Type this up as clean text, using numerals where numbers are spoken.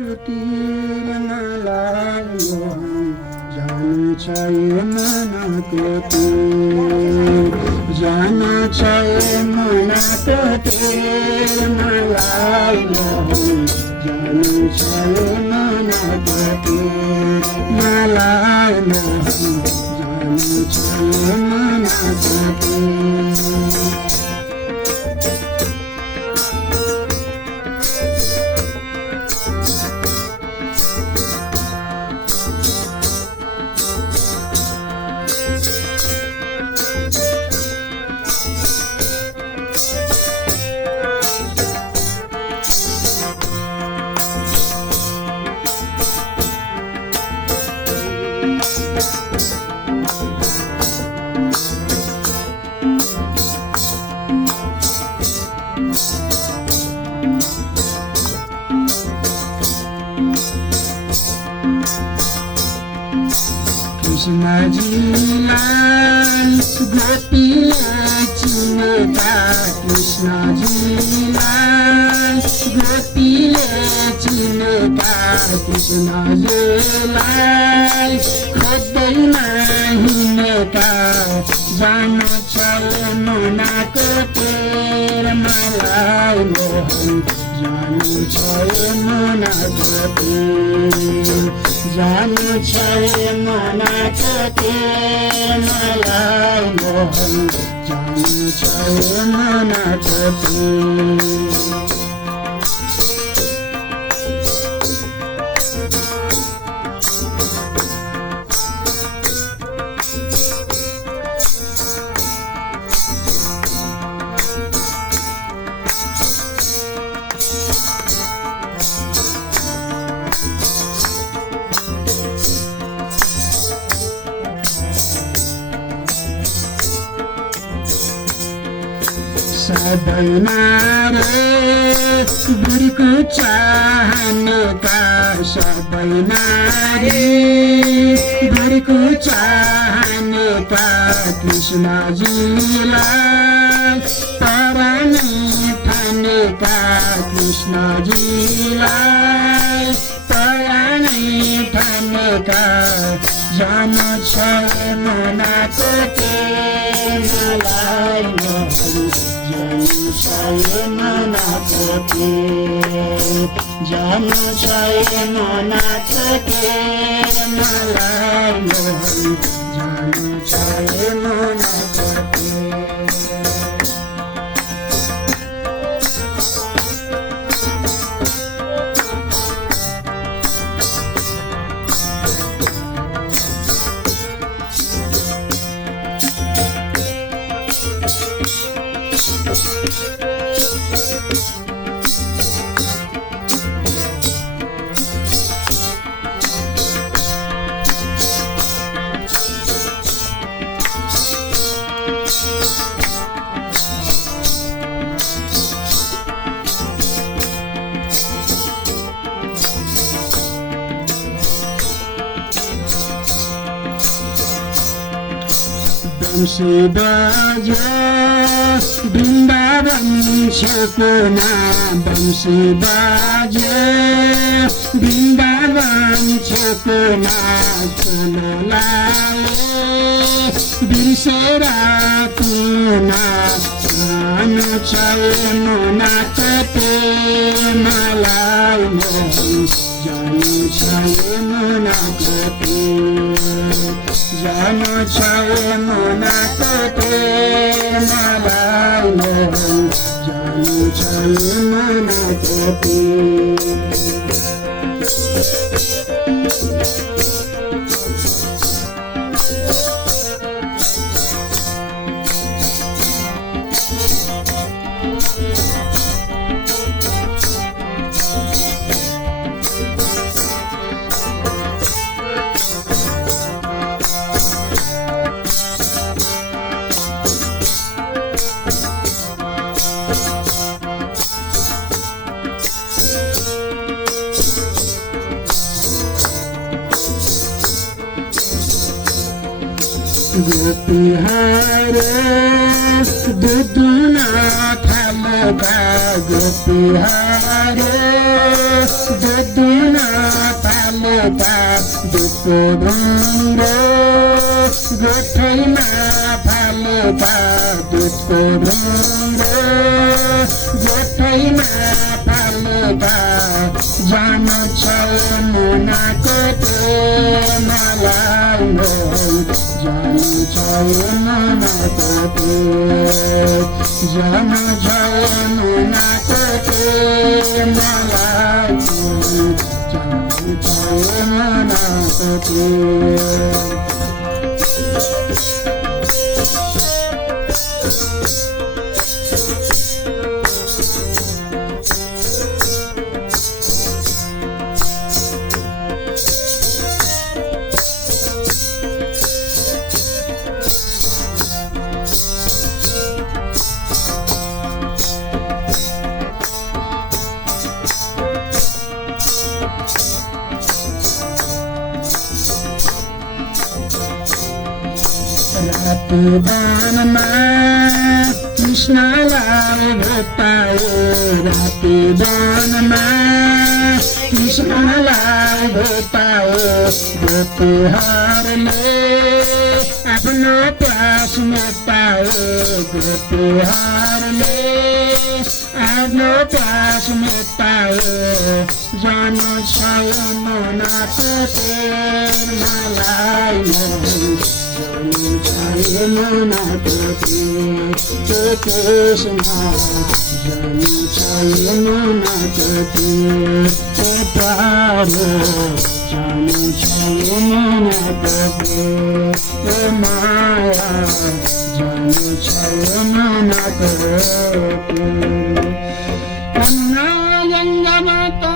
तिर मलाई मोहन जानु छ यो मनको तिर जानु छ यो मनको तिर मलाई मोहन जानु छ यो मनको तिर मलाई मोहन जानु छ यो मनको तिर कृष्णजीलाई गोपीले चिनेका कृष्णजीलाई गोपीले चिनेका कृष्णजीलाई खोज्दैमा हिँडेका जानु छ मनको तिर मलाई मोहन जानु छ मनको तिर जानु छ मनको तिर मलाई मोहन जानु छ मनको तिर सबैमा रे बुढीको चाहनेका सबैमा रे बुढीको चाहनेका कृष्णजीलाई परानै ठानेका कृष्णजीलाई परानै ठानेका जानु छ मनको तिर मलाई जानु छ मनको तिर जानु छ मनको तिर मलाई जानु छ मनको तिर बंसी बाजे वृन्दावन छेकुना बंसी बाजे वृन्दावन छेकुना चलोलाई बिर्सेर कुना जानु छ मनको तिर मलाई जानु छ मनको तिर जानु छ मनको तिर मलाई जानु छ मनको तिर गोपीहारे दुदुना भालो गोपी हारे दुदुना भालो दुको ढुङ्गो गोठैमा भालो दुको ढुङ्गो गोठैमा भालो जान छैन नाको मलाई जान छैन नाको जान छैन नाको मलाई जान छैन नाको राति दानमा कृष्णलाई भेटाए राति दानमा कृष्णलाई भेटाए गोपीहरूले आफ्नो प्यास मेटाए गोपीहरूले आफ्नो प्यास मेटाए जान छैन नाको मलाई छैन नाको कृष्ण जान छैन नाको प्यारो जान छैन नाको माया जान छैन नाको